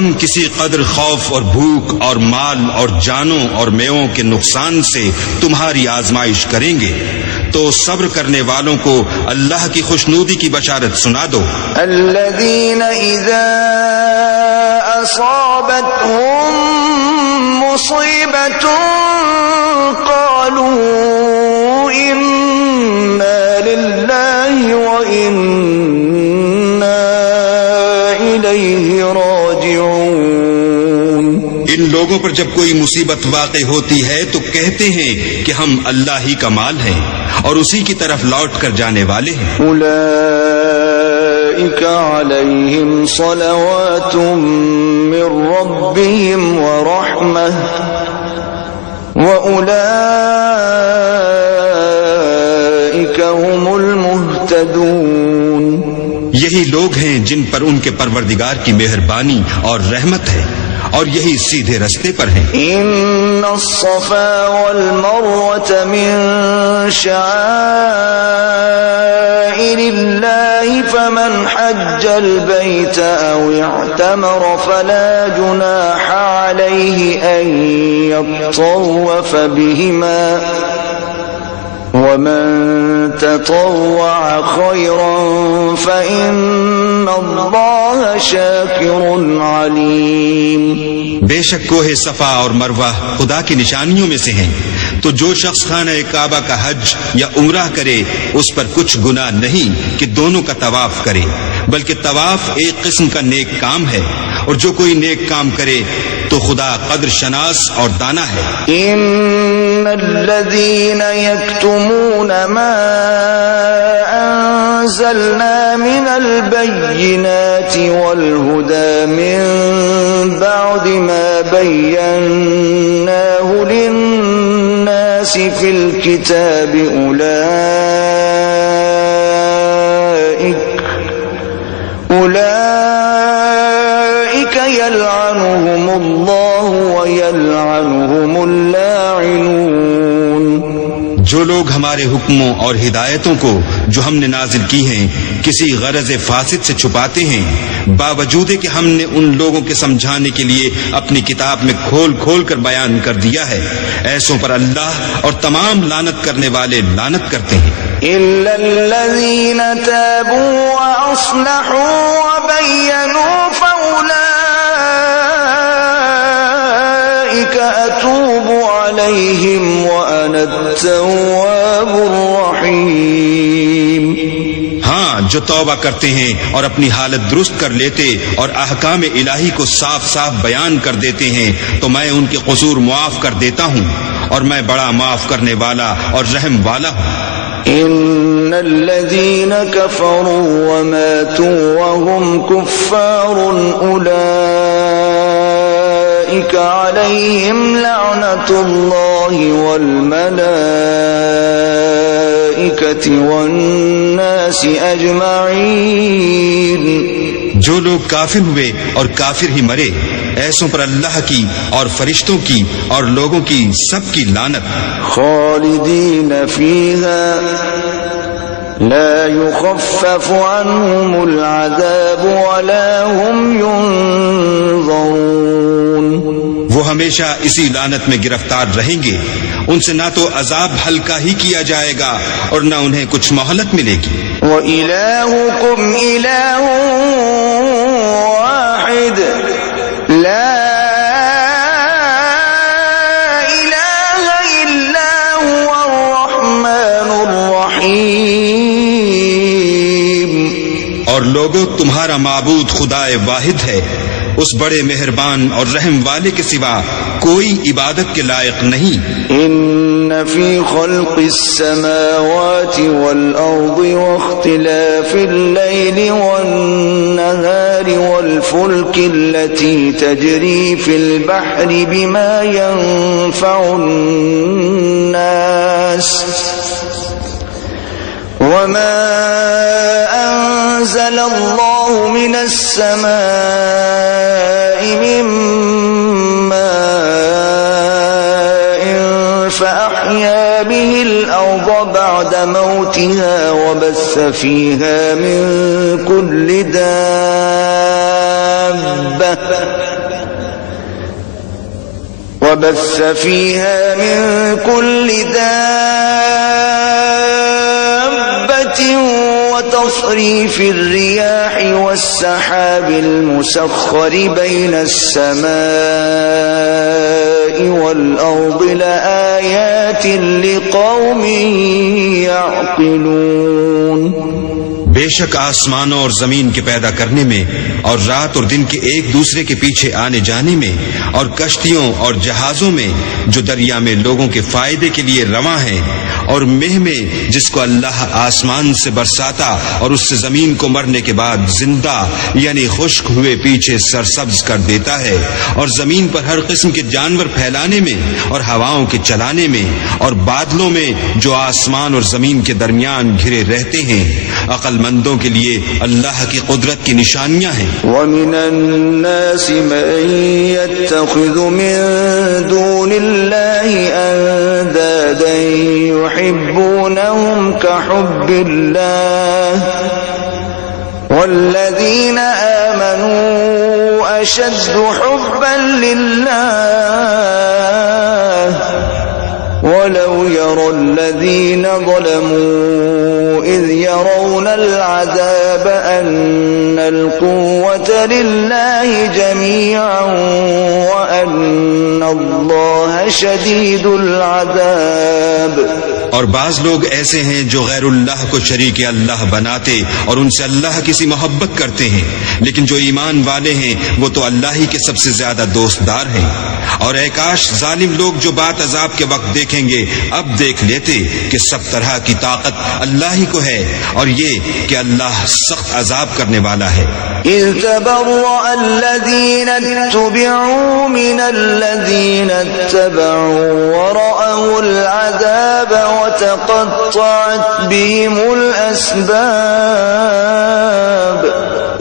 ہم کسی قدر خوف اور بھوک اور مال اور جانوں اور میووں کے نقصان سے تمہاری آزمائش کریں گے تو صبر کرنے والوں کو اللہ کی خوشنودی کی بشارت سنا دو۔ الذین اذا اصابتهم مصیبۃ قالوا انا للہ وانا الیہ راجعون۔ ان لوگوں پر جب کوئی مصیبت واقع ہوتی ہے تو کہتے ہیں کہ ہم اللہ ہی کا مال ہیں اور اسی کی طرف لوٹ کر جانے والے ہیں۔ اولئک علیہم صلوات من ربہم ورحمہ واولئک هم المہتدون۔ یہی لوگ ہیں جن پر ان کے پروردگار کی مہربانی اور رحمت ہے اور یہی سیدھے رستے پر ہیں۔ ان الصفا والمروة من شعائر اللہ فمن حج البیت او اعتمر فلا جناح علیہ ان یطوف بہما ومن تطوع خيرا فإن الله شاكر عليم۔ بے شک کوہ صفا اور مروہ خدا کی نشانیوں میں سے ہیں، تو جو شخص خانہ کعبہ کا حج یا عمرہ کرے اس پر کچھ گناہ نہیں کہ دونوں کا طواف کرے، بلکہ طواف ایک قسم کا نیک کام ہے، اور جو کوئی نیک کام کرے تو خدا قدر شناس اور دانا ہے۔ ان الذين يكتمون ما انزلنا من البينات والهدى من بعد ما بيناه للناس في الكتاب أولئك يلعنهم الله ويلعنهم اللاعنون۔ جو لوگ ہمارے حکموں اور ہدایتوں کو جو ہم نے نازل کی ہیں کسی غرض فاسد سے چھپاتے ہیں، باوجود کہ ہم نے ان لوگوں کے سمجھانے کے لیے اپنی کتاب میں کھول کھول کر بیان کر دیا ہے، ایسوں پر اللہ اور تمام لعنت کرنے والے لعنت کرتے ہیں۔ إلا الذين تابوا وأصلحوا وبينوا فأولئك أتوب عليهم وأنا التواب الرحيم۔ ہاں، جو توبہ کرتے ہیں اور اپنی حالت درست کر لیتے اور احکام الہی کو صاف صاف بیان کر دیتے ہیں تو میں ان کے قصور معاف کر دیتا ہوں، اور میں بڑا معاف کرنے والا اور رحم والا ہوں۔ ان الذين كفروا وماتوا وهم كفار اولئك عليهم لعنة الله والملائكة والناس اجمعين۔ جو لوگ کافر ہوئے اور کافر ہی مرے، ایسوں پر اللہ کی اور فرشتوں کی اور لوگوں کی سب کی لعنت۔ خالدین فیہا لا يخفف عنهم العذاب ولا هم ينظرون۔ وہ ہمیشہ اسی لعنت میں گرفتار رہیں گے، ان سے نہ تو عذاب ہلکا ہی کیا جائے گا اور نہ انہیں کچھ مہلت ملے گی۔ وَإِلَٰهُكُمْ إِلَٰهٌ وَاحِدٌ لَا إِلَٰهَ إِلَّا هُوَ الرَّحْمَٰنُ الرَّحِيمُ۔ اور لوگو، تمہارا معبود خدائے واحد ہے، اس بڑے مہربان اور رحم والے کے سوا کوئی عبادت کے لائق نہیں۔ ان فی خلق السماوات والارض واختلاف اللیل والنہار والفلک التي تجری فی البحر بما ينفع الناس وما انزل اللہ من السماء من ماء فأحيا به الأرض بعد موتها وبث فيها من كل دابة وبث فيها من كل دابة وتصريف الرياح والسحاب المسخر بين السماء والأرض لآيات لقوم يعقلون. بے شک آسمانوں اور زمین کے پیدا کرنے میں اور رات اور دن کے ایک دوسرے کے پیچھے آنے جانے میں اور کشتیوں اور جہازوں میں جو دریا میں لوگوں کے فائدے کے لیے رواں ہیں اور مہ میں جس کو اللہ آسمان سے برساتا اور اس سے زمین کو مرنے کے بعد زندہ یعنی خشک ہوئے پیچھے سرسبز کر دیتا ہے اور زمین پر ہر قسم کے جانور پھیلانے میں اور ہوائوں کے چلانے میں اور بادلوں میں جو آسمان اور زمین کے درمیان گھرے رہتے ہیں عقل مندوں کے لیے اللہ کی قدرت کی نشانیاں ہیں. وَمِنَ النَّاسِ مَن يَتَّخِذُ مِن دُونِ اللَّهِ أَندَادًا يُحِبُّونَهُمْ كَحُبِّ اللَّهِ وَالَّذِينَ آمَنُوا أَشَدُّ حُبًّا لِلَّهِ وَلَوْ يَرَى الَّذِينَ ظَلَمُوا إِذْ يَرَوْنَ الْعَذَابَ أَنَّ الْقُوَّةَ لِلَّهِ جَمِيعًا وَأَنَّ اللَّهَ شَدِيدُ الْعَذَابِ. اور بعض لوگ ایسے ہیں جو غیر اللہ کو شریک اللہ بناتے اور ان سے اللہ کی سی محبت کرتے ہیں، لیکن جو ایمان والے ہیں وہ تو اللہ ہی کے سب سے زیادہ دوستدار ہیں. اور اے کاش ظالم لوگ جو بات عذاب کے وقت دیکھیں گے اب دیکھ لیتے کہ سب طرح کی طاقت اللہ ہی کو ہے اور یہ کہ اللہ سخت عذاب کرنے والا ہے. إِذْ تَبَرَّأَ الَّذِينَ اتُّبِعُوا مِنَ الَّذِينَ اتَّبَعُوا وَرَأَوُا الْعَذَابَ وَتَقَطَّعَتْ بِهِمُ الْأَسْبَابُ.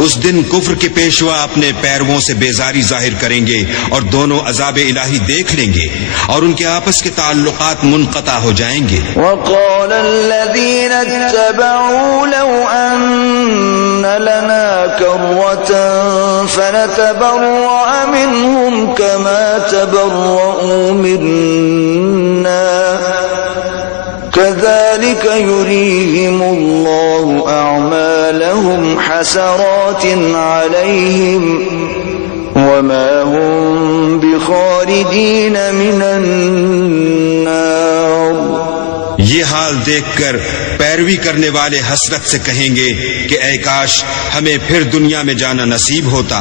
اس دن کفر کے پیشوا اپنے پیرووں سے بیزاری ظاہر کریں گے اور دونوں عذاب الہی دیکھ لیں گے اور ان کے آپس کے تعلقات منقطع ہو جائیں گے. وَقَالَ الَّذِينَ اتَّبَعُوا لَوْ أَنَّ لَنَا كَرَّةً فَنَتَبَرَّأَ مِنْهُمْ كَمَا تَبَرَّؤُوا مِنَّا كَذَلِكَ يُرِيهِمُ اللَّهُ أَعْمَالَهُمْ حَسَرَاتٍ عَلَيْهِمْ وَمَا هُمْ بِخَارِجِينَ مِنَ النَّارِ. یہ حال دیکھ کر پیروی کرنے والے حسرت سے کہیں گے کہ اے کاش ہمیں پھر دنیا میں جانا نصیب ہوتا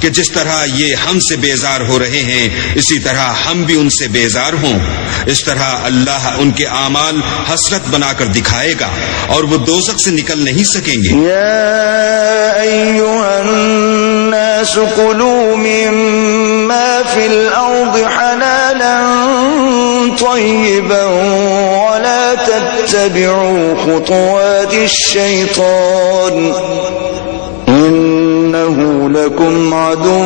کہ جس طرح یہ ہم سے بیزار ہو رہے ہیں اسی طرح ہم بھی ان سے بیزار ہوں. اس طرح اللہ ان کے اعمال حسرت بنا کر دکھائے گا اور وہ دوزخ سے نکل نہیں سکیں گے. یا ایھا الناس کلوا مما فی الارض حلالا طیبا ولا تتبعوا خطوات الشیطان انه لکم عدو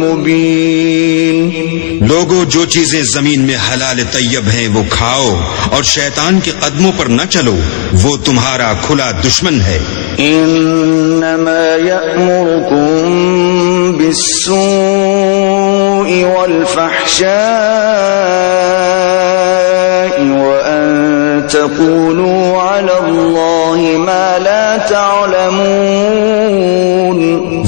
مبین. لوگو جو چیزیں زمین میں حلال طیب ہیں وہ کھاؤ اور شیطان کے قدموں پر نہ چلو، وہ تمہارا کھلا دشمن ہے. انما یأمرکم بالسوء والفحشاء وان تقولوا علی اللہ ما لا تعلمون.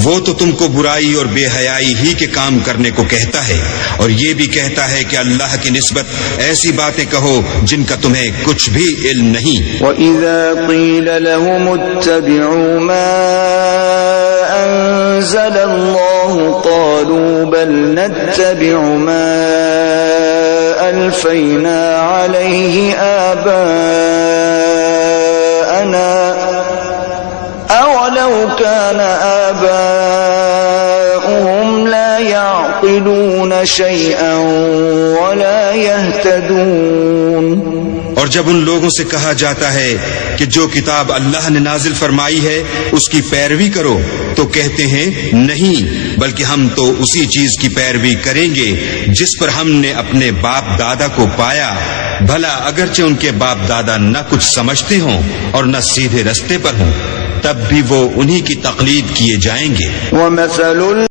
وہ تو تم کو برائی اور بے حیائی ہی کے کام کرنے کو کہتا ہے اور یہ بھی کہتا ہے کہ اللہ کی نسبت ایسی باتیں کہو جن کا تمہیں کچھ بھی علم نہیں. وَإِذَا قِيلَ لَهُمُ اتَّبِعُوا مَا أَنزَلَ اللَّهُ قَالُوا بَلْ نَتَّبِعُ مَا أَلْفَيْنَا عَلَيْهِ آبَاءَنَا أَوَلَوْ كَانَ آبَاؤُهُمْ لَا يَعْقِلُونَ شَيْئًا وَلَا يَهْتَدُونَ. اور جب ان لوگوں سے کہا جاتا ہے کہ جو کتاب اللہ نے نازل فرمائی ہے اس کی پیروی کرو تو کہتے ہیں نہیں، بلکہ ہم تو اسی چیز کی پیروی کریں گے جس پر ہم نے اپنے باپ دادا کو پایا، بھلا اگرچہ ان کے باپ دادا نہ کچھ سمجھتے ہوں اور نہ سیدھے رستے پر ہوں. تب بھی وہ انہی کی تقلید کیے جائیں گے۔ ومثل